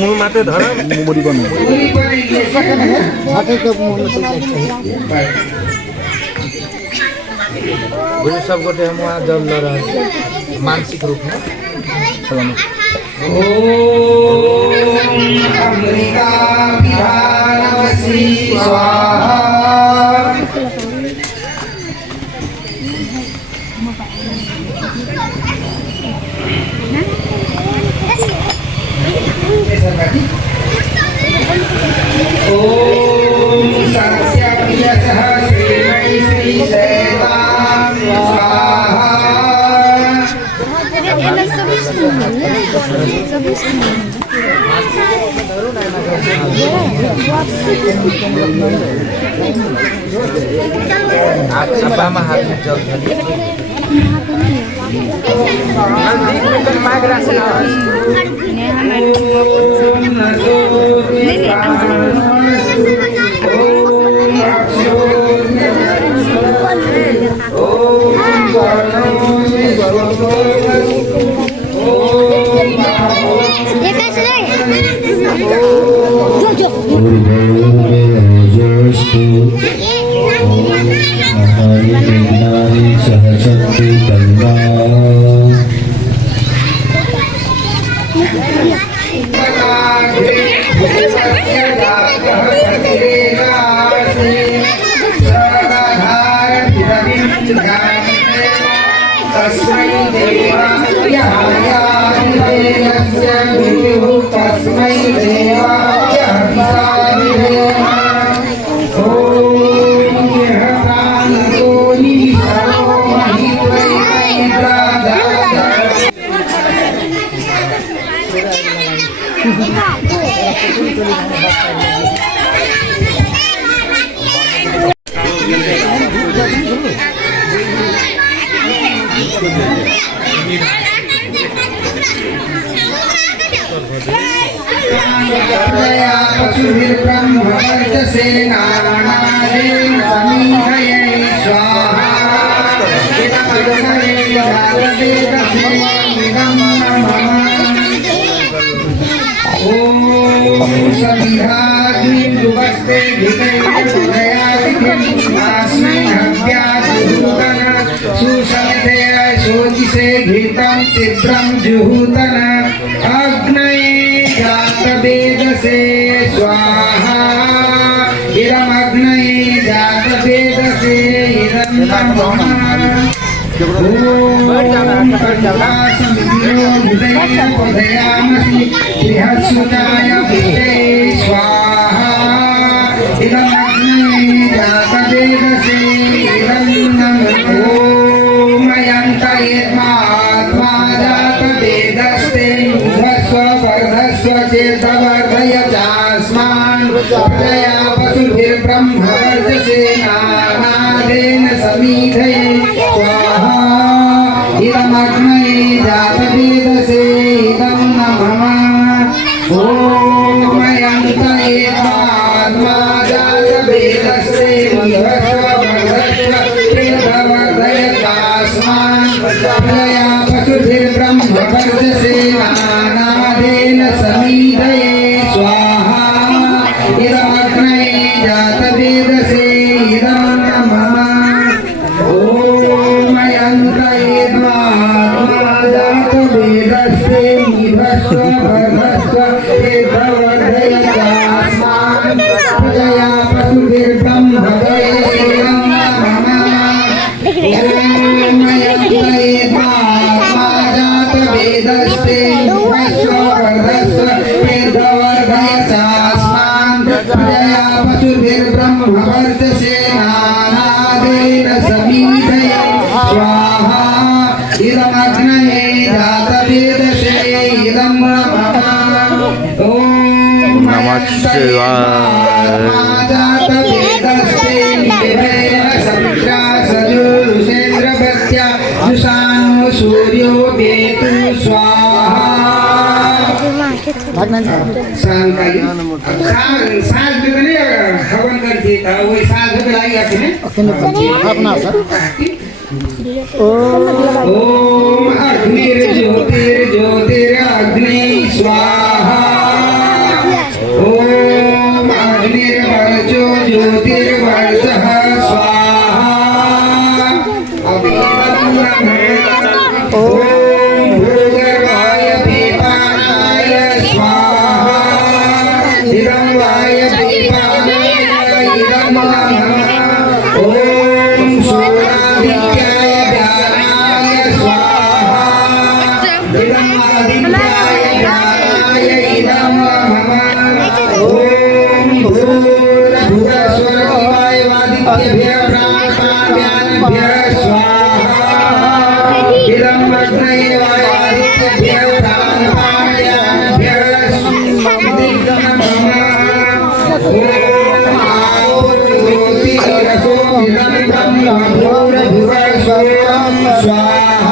मूल माते धर मुरी बन्नु गुरु सब गोटे हम वहाँ जल रहा मानसिक रूप में अमृता विधानवसी स्वाहा ओम सत्याप्रियसः श्रीमणि श्री सैतां स्वाहा apa mah harus jauh तस्मै देवाय जुहूतन अग्नये जातवेदसे स्वाहा इदमग्नये जातवेदसे इदं नमः बृहत्सुताय विष्टे स्वाहा इदमग्नये जातवेदसे इदं नमः ॐ यन्तये चेतवर्धय चास्मान् प्रजया पशुभिर्ब्रह्मवर्चसे नानादेन समीधये स्वाहा इदमग्नये जातवेदसे इदं नमः ॐ यन्तये आत्मा जातवेदसे चेतवर्धय चास्मान् प्रजया पशुभिर्ब्रह्मवर्चसे नानादेन समीधये स्वाहा इदमग्नये जातवेदसे इदं नमः ॐ यन्तये आत्मा जातवेदसे निभस्व चेतवर्धय चास्मान् प्रजया पशुभिर्ब्रह्मवर्चसे पशुभिर्ब्रह्मवर्चसे नानादेन समीधये स्वाहा इदमग्नये जातवेदसे इदं नमः ॐ नमः शिवाय जातवेदसे निवेन समित्रासजुरुषेन्द्रभक्त्या जुषानो सूर्यो वेतु स्वाहा साल हवन करते वही साल अपना ॐ अग्निर्ज्योतिर्ज्योतिरग्नि स्वाहा ॐ अग्निर्वर्चो ज्योतिर्वर्चः स्वाहा ॐ भूगर्भाय पीपानाय स्वाहा इदं वाय पीपानाय इदं नमः ॐ सूर्यादित्याय ज्ञानाय स्वाहा इदं आदित्याय ज्ञानाय इदं नमः ॐ भूर्भुवस्वराय वादित्यभ्यः प्राणापानभ्यः स्वाहा इदं अग्नये वादित्यभ्यः प्राणापानभ्यः नमः ॐ आहुर्ज्योतिरसो इदं ब्रह्म भूर्भुवस्वरं स्वाहा